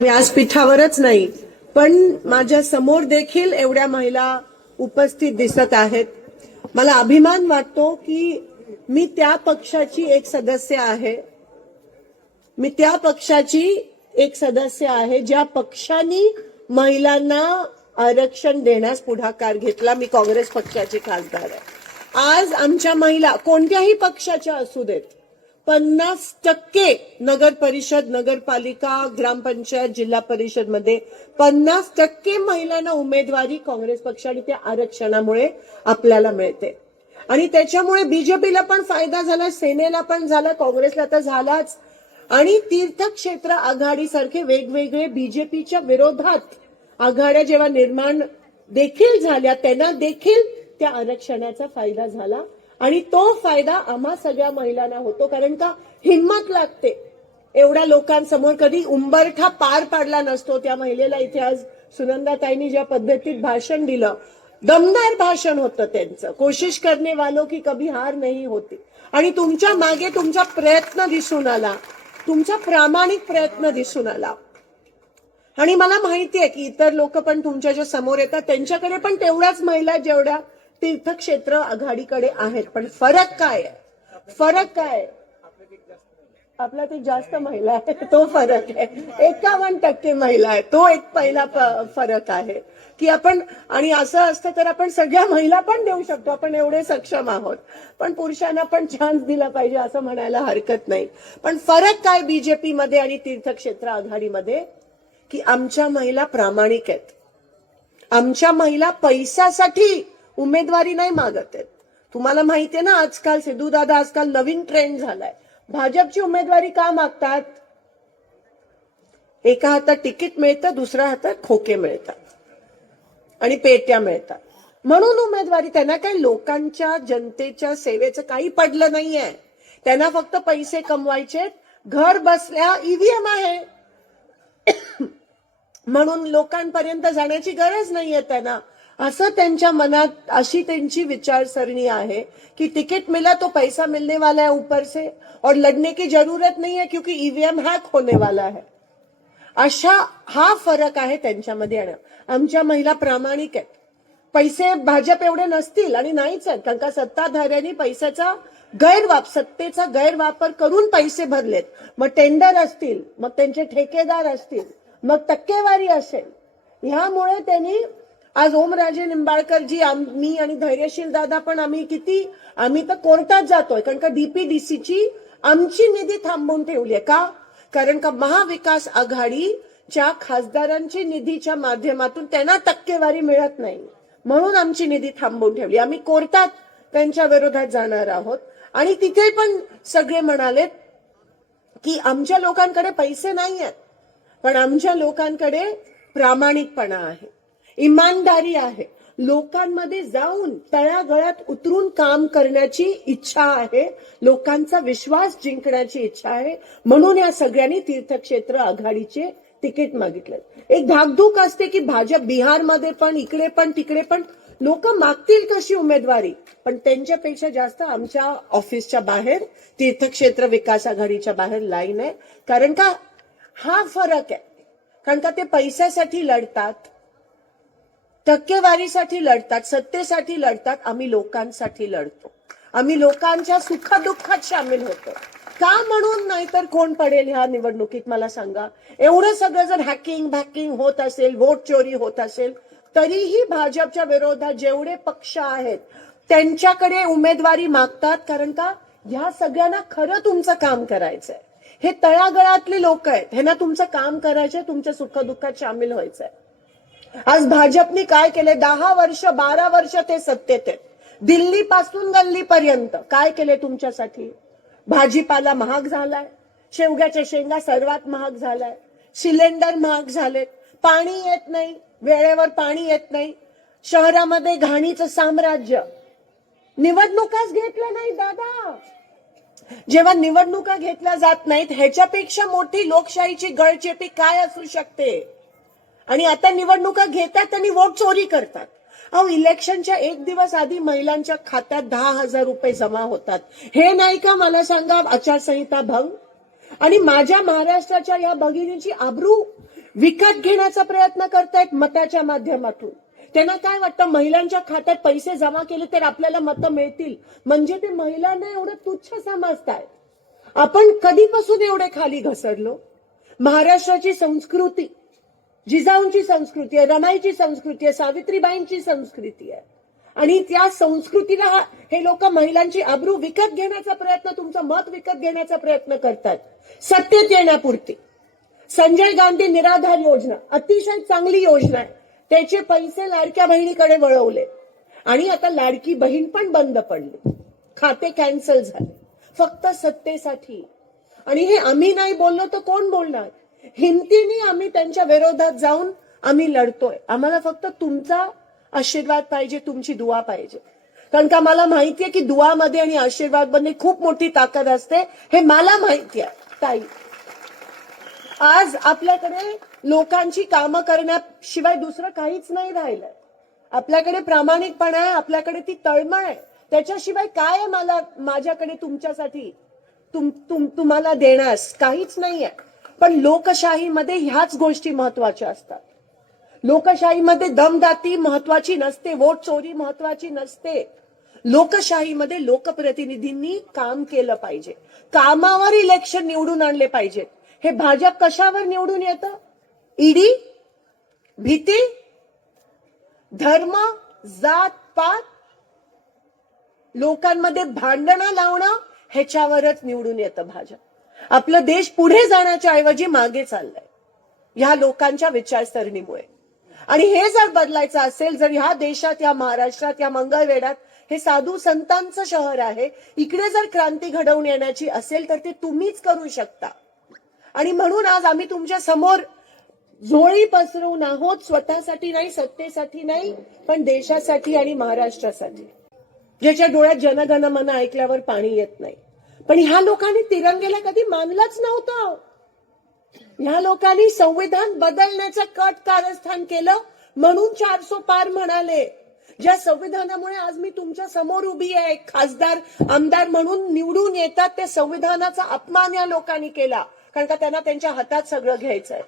व्यासपीठावरच नाही पण माझ्या समोर देखील एवढ्या महिला उपस्थित दिसत आहेत. मला अभिमान वाटतो की मी त्या पक्षाची एक सदस्य आहे. ज्या पक्षाने महिलांना आरक्षण देण्यास पुढाकार घेतला. मी काँग्रेस पक्षाची खासदार आहे. आज आमच्या महिला कोणत्याही पक्षाच्या असू देत 50% नगर परिषद, नगरपालिका, ग्रामपंचायत, जिल्हा परिषद मध्ये 50% महिलांना उमेदवारी काँग्रेस पक्ष आणि त्या आरक्षणामुळे आपल्याला मिळते. आणि त्याच्यामुळे बीजेपीला पण फायदा झाला, सेनेला पण झाला, काँग्रेसला तर झालाच. आणि तीर्थक्षेत्र आघाडीसारखे वेगवेगळे बीजेपीच्या विरोधात आघाड्या जेव्हा निर्माण देखील झाल्या त्यांना देखील त्या आरक्षणाचा फायदा झाला. आणि तो फायदा आम्हा सगळ्या महिलांना होतो. कारण का हिंमत लागते. एवढ्या लोकांसमोर कधी उंबरठा पार पाडला नसतो. त्या महिलेला इथे आज सुनंदाताईंनी ज्या पद्धतीत भाषण दिलं, दमदार भाषण होतं त्यांचं. कोशिश करने वालों की कभी हार नहीं होती. आणि तुमच्या मागे तुमचा प्रयत्न दिसून आला, तुमचा प्रामाणिक प्रयत्न दिसून आला. आणि मला माहिती आहे की इतर लोक पण तुमच्या समोर येतात त्यांच्याकडे पण तेवढ्याच महिला जेवढ्या तीर्थक्षेत्र आघाडीकडे आहेत. पण फरक काय आहे? आपला ते जास्त महिला आहे तो फरक आहे. 51% महिला आहे तो एक पहिला फरक आहे की आपण. आणि असं असतं तर आपण सगळ्या महिला पण देऊ शकतो. आपण एवढे सक्षम आहोत. पण पुरुषांना पण चान्स दिला पाहिजे असं म्हणायला हरकत नाही. पण फरक काय बीजेपी मध्ये आणि तीर्थक्षेत्र आघाडीमध्ये की आमच्या महिला प्रामाणिक आहेत. आमच्या महिला पैशासाठी उमेदवारी नाही मागत आहेत. तुम्हाला माहितीये ना आजकाल सिद्धूदादा आजकाल नवीन ट्रेंड झालाय. भाजपची उमेदवारी का मागतात? एका हातात तिकीट मिळतं, दुसऱ्या हातात खोके मिळतात आणि पेट्या मिळतात. म्हणून उमेदवारी. त्यांना काही लोकांच्या जनतेच्या सेवेचं काही पडलं नाहीये. त्यांना फक्त पैसे कमवायचे. घर बसल्या ईव्हीएम आहे म्हणून लोकांपर्यंत जाण्याची गरज नाहीये त्यांना. असं त्यांच्या मनात अशी त्यांची विचारसरणी आहे की टिकट मिला तो पैसा मिलने वाला है ऊपर से और लड़ने की जरूरत नहीं है क्योंकि ईवीएम हैक होने वाला है. हा फरक आहे त्यांच्यामध्ये. आमच्या महिला प्रामाणिक आहेत. पैसे भाजप एवढे नसतील आणि नाहीच आहेत कारण का सत्ताधाऱ्यांनी पैशाचा सत्तेचा गैरवापर करून पैसे भरलेत. मग टेंडर असतील, मग त्यांचे ठेकेदार असतील, मग टक्केवारी असेल. ह्यामुळे त्यांनी आज ओमराजे निंबाळकरजी, मी आणि धैर्यशील दादा पण आम्ही तर कोर्टात जातोय कारण का डीपीडीसीची आमची निधी थांबवून ठेवली आहे. का? कारण का महाविकास आघाडीच्या खासदारांची निधीच्या माध्यमातून त्यांना टक्केवारी मिळत नाही म्हणून आमची निधी थांबवून ठेवली. आम्ही कोर्टात त्यांच्या विरोधात जाणार आहोत. आणि तिथे पण सगळे म्हणालेत की आमच्या लोकांकडे पैसे नाही आहेत पण आमच्या लोकांकडे प्रामाणिकपणा आहे, इमानदारी आहे. लोकांमध्ये जाऊन तळागाळात उतरून काम करण्याची इच्छा आहे, लोकांचा विश्वास जिंकण्याची इच्छा आहे. म्हणून या सगळ्यांनी तीर्थक्षेत्र आघाडीचे तिकीट मागितले. एक धाकधूक असते की भाजप बिहारमध्ये पण इकडे पण तिकडे पण लोक मागतील कशी उमेदवारी. पण त्यांच्यापेक्षा जास्त आमच्या ऑफिसच्या बाहेर तीर्थक्षेत्र विकास आघाडीच्या बाहेर लाईन आहे. कारण का हा फरक आहे. कारण का ते पैशासाठी लढतात, टक्केवारीसाठी लढतात, सत्तेसाठी लढतात. आम्ही लोकांसाठी लढतो. आम्ही लोकांच्या सुखदुःखात सामील होतो. का म्हणून? नाहीतर कोण पडेल ह्या निवडणुकीत मला सांगा. एवढं सगळं जर हॅकिंग होत असेल, वोट चोरी होत असेल तरीही भाजपच्या विरोधात जेवढे पक्ष आहेत त्यांच्याकडे उमेदवारी मागतात. कारण का ह्या सगळ्यांना खरं तुमचं काम करायचंय. हे तळागळातले लोक आहेत, ह्यांना तुमचं काम करायचंय, तुमच्या सुखदुःखात सामील व्हायचंय. आज भाजपने काय केले? 10 वर्ष 12 वर्ष ते सत्तेत आहेत. दिल्ली पासून गल्लीपर्यंत काय केले तुमच्यासाठी? भाजीपाला महाग झालाय, शेवग्याच्या शेंगा सर्वात महाग झालाय, सिलेंडर महाग झालेत, पाणी येत नाही, वेळेवर पाणी येत नाही, शहरामध्ये घाणीचं साम्राज्य. निवडणुकाच घेतल्या नाही दादा. जेव्हा निवडणुका घेतल्या जात नाहीत ह्याच्यापेक्षा मोठी लोकशाहीची गळचेपी काय असू शकते? आणि आता निवडणुका घेतात आणि वोट चोरी करतात. इलेक्शनच्या एक दिवस आधी महिलांच्या खात्यात 10,000 रुपये जमा होतात. हे नाही का मला सांगा आचारसंहिता भंग? आणि माझ्या महाराष्ट्राच्या या भगिनीची आबरू विकत घेण्याचा प्रयत्न करतायत मताच्या माध्यमातून. त्यांना काय वाटतं, महिलांच्या खात्यात पैसे जमा केले तर आपल्याला मतं मिळतील, म्हणजे ते महिलांना एवढं तुच्छ समजतायत. आपण कधीपासून एवढे खाली घसरलो? महाराष्ट्राची संस्कृती जिजाऊंची संस्कृती आहे, रमाईची संस्कृती आहे, सावित्रीबाईंची संस्कृती आहे, आणि त्या संस्कृतीला हे लोक महिलांची आबरू विकत घेण्याचा प्रयत्न, तुमचं मत विकत घेण्याचा प्रयत्न करतात सत्तेत येण्यापुरती. संजय गांधी निराधार योजना अतिशय चांगली योजना आहे, त्याचे पैसे लाडक्या बहिणीकडे वळवले आणि आता लाडकी बहीण पण बंद पडली, खाते कॅन्सल झाले फक्त सत्तेसाठी. आणि हे आम्ही नाही बोललो तर कोण बोलणार? हिमतीने आम्ही त्यांच्या विरोधात जाऊन आम्ही लढतोय. आम्हाला फक्त तुमचा आशीर्वाद पाहिजे, तुमची दुआ पाहिजे. कारण का मला माहितीये की दुआमध्ये आणि आशीर्वादमध्ये खूप मोठी ताकद असते, हे मला माहिती आहे ताई. आज आपल्याकडे लोकांची कामं करण्याशिवाय दुसरं काहीच नाही राहिलंय. आपल्याकडे प्रामाणिकपणा आहे, आपल्याकडे ती तळमळ आहे, त्याच्याशिवाय काय आहे मला माझ्याकडे तुमच्यासाठी तुम्हाला देण्यास? काहीच नाहीये. पण लोकशाहीमध्ये ह्याच गोष्टी महत्वाच्या असतात. लोकशाहीमध्ये दमदाटी महत्वाची नसते, वोट चोरी महत्वाची नसते. लोकशाहीमध्ये लोकप्रतिनिधींनी काम केलं पाहिजे, कामावर इलेक्शन निवडून आणले पाहिजे. हे भाजप कशावर निवडून येतं? ईडी, भीती, धर्म, जात पात, लोकांमध्ये भांडणं लावणं, ह्याच्यावरच निवडून येतं भाजप. आपला देश पुढे जाण्याच्या ऐवजी मागे चाललाय ह्या लोकांच्या विचारसरणीमुळे. आणि हे जर बदलायचं असेल, जर ह्या देशात, या महाराष्ट्रात, या मंगळवेढ्यात हे साधू संतांचं शहर आहे, इकडे जर क्रांती घडवून येण्याची असेल तर ते तुम्हीच करू शकता. आणि म्हणून आज आम्ही तुमच्या समोर झोळी पसरवून आहोत, स्वतःसाठी नाही, सत्तेसाठी नाही, पण देशासाठी आणि महाराष्ट्रासाठी. ज्याच्या डोळ्यात जनगण मन ऐकल्यावर पाणी येत नाही. पण ह्या लोकांनी तिरंगेला कधी मानलंच नव्हतं. ह्या लोकांनी संविधान बदलण्याचं कट कारस्थान केलं, म्हणून 400 पार म्हणाले. ज्या संविधानामुळे आज मी तुमच्या समोर उभी आहे, खासदार आमदार म्हणून निवडून येतात, त्या संविधानाचा अपमान या लोकांनी केला. कारण का त्यांना त्यांच्या हातात सगळं घ्यायचंय.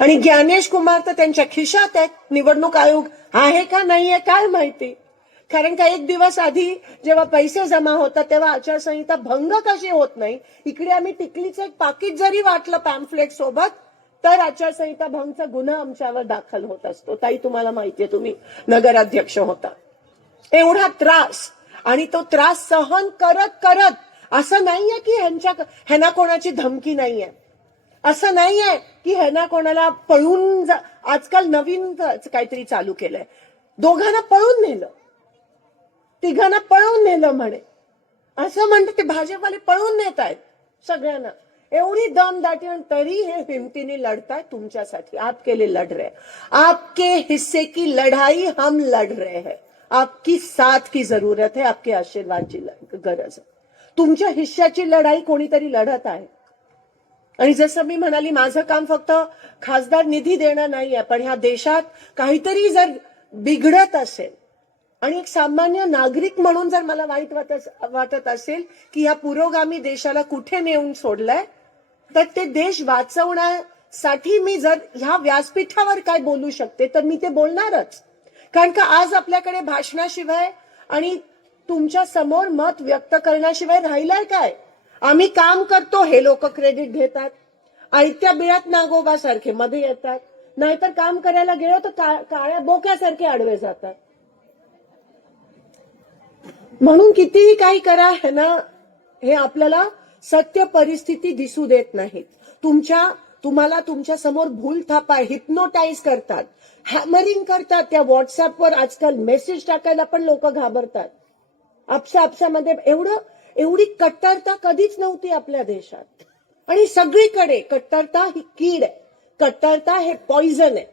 आणि ज्ञानेश कुमार तर त्यांच्या खिशात आहे. निवडणूक आयोग आहे का नाहीये काय माहिती. कारण का एक दिवस आधी जेव्हा पैसे जमा होतात तेव्हा आचारसंहिता भंग कशी होत नाही, इकडे आम्ही टिकलीचं एक पाकिट जरी वाटलं पॅम्फलेट सोबत तर आचारसंहिता भंगचा गुन्हा आमच्यावर दाखल होत असतो. ताई तुम्हाला माहितीये, तुम्ही नगराध्यक्ष होता. एवढा त्रास, आणि तो त्रास सहन करत करत, असं नाहीये की ह्यांना कोणाची धमकी नाहीये, असं नाहीये की ह्यांना कोणाला पळून आजकाल नवीन काहीतरी चालू केलंय, दोघांना पळून नेलं, तिघांना पळवून नेलं म्हणे, असं म्हणते ते भाजपवाले पळवून नेत आहेत सगळ्यांना. एवढी दमदाटी, आणि तरी हे हिमतीने लढतायत तुमच्यासाठी. आपके लिए लढ रहे, आपके हिस्से की लढाई हम लढ रहे हैं. आपकी साथ की जरूरत है, आपके आशीर्वादची गरज आहे. तुमच्या हिस्साची लढाई कोणीतरी लढत आहे. आणि जसं मी म्हणाली, माझं काम फक्त खासदार निधी देणं नाहीये, पण ह्या देशात काहीतरी जर बिघडत असेल आणि एक सामान्य नागरिक म्हणून जर मला वाईट वाटत असेल की ह्या पुरोगामी देशाला कुठे नेऊन सोडलंय, तर ते देश वाचवण्यासाठी मी जर ह्या व्यासपीठावर काय बोलू शकते तर मी ते बोलणारच. कारण का आज आपल्याकडे भाषणाशिवाय आणि तुमच्या समोर मत व्यक्त करण्याशिवाय राहिलंय काय? आम्ही काम करतो हे लोक क्रेडिट घेतात, आयत्या बिळात नागोबासारखे मध्ये येतात, नाहीतर काम करायला गेलो तर काळ्या बोक्यासारखे आडवे जातात. म्हणून कितीही काही करा है ना, हे आपल्याला सत्य परिस्थिती दिसू देत नाहीत. तुम्हाला तुमच्या समोर भूल थापा, हिप्नोटाईज करतात, हॅमरिंग करतात. त्या व्हॉट्सअपवर आजकाल मेसेज टाकायला पण लोक घाबरतात. आपसामध्ये एवढी कट्टरता कधीच नव्हती आपल्या देशात. आणि सगळीकडे कट्टरता ही कीड आहे, कट्टरता हे पॉइझन आहे.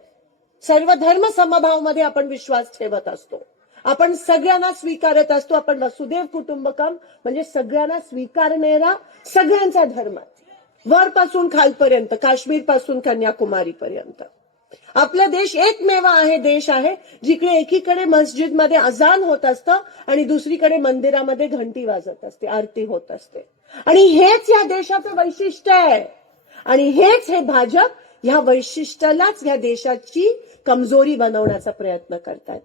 सर्व धर्म समभावमध्ये आपण विश्वास ठेवत असतो, आपण सगळ्यांना स्वीकारत असतो. आपण वसुधैव कुटुंबकम म्हणजे सगळ्यांना स्वीकारणारा सगळ्यांचा धर्म, वरपासून खालपर्यंत, काश्मीर पासून कन्याकुमारी पर्यंत. आपला देश एकमेव देश आहे जिकडे एकीकडे मस्जिदमध्ये अजान होत असतं आणि दुसरीकडे मंदिरामध्ये घंटी वाजत असते, आरती होत असते. आणि हेच या देशाचं वैशिष्ट्य आहे. आणि हेच हे भाजप ह्या वैशिष्ट्यालाच ह्या देशाची कमजोरी बनवण्याचा प्रयत्न करतायत.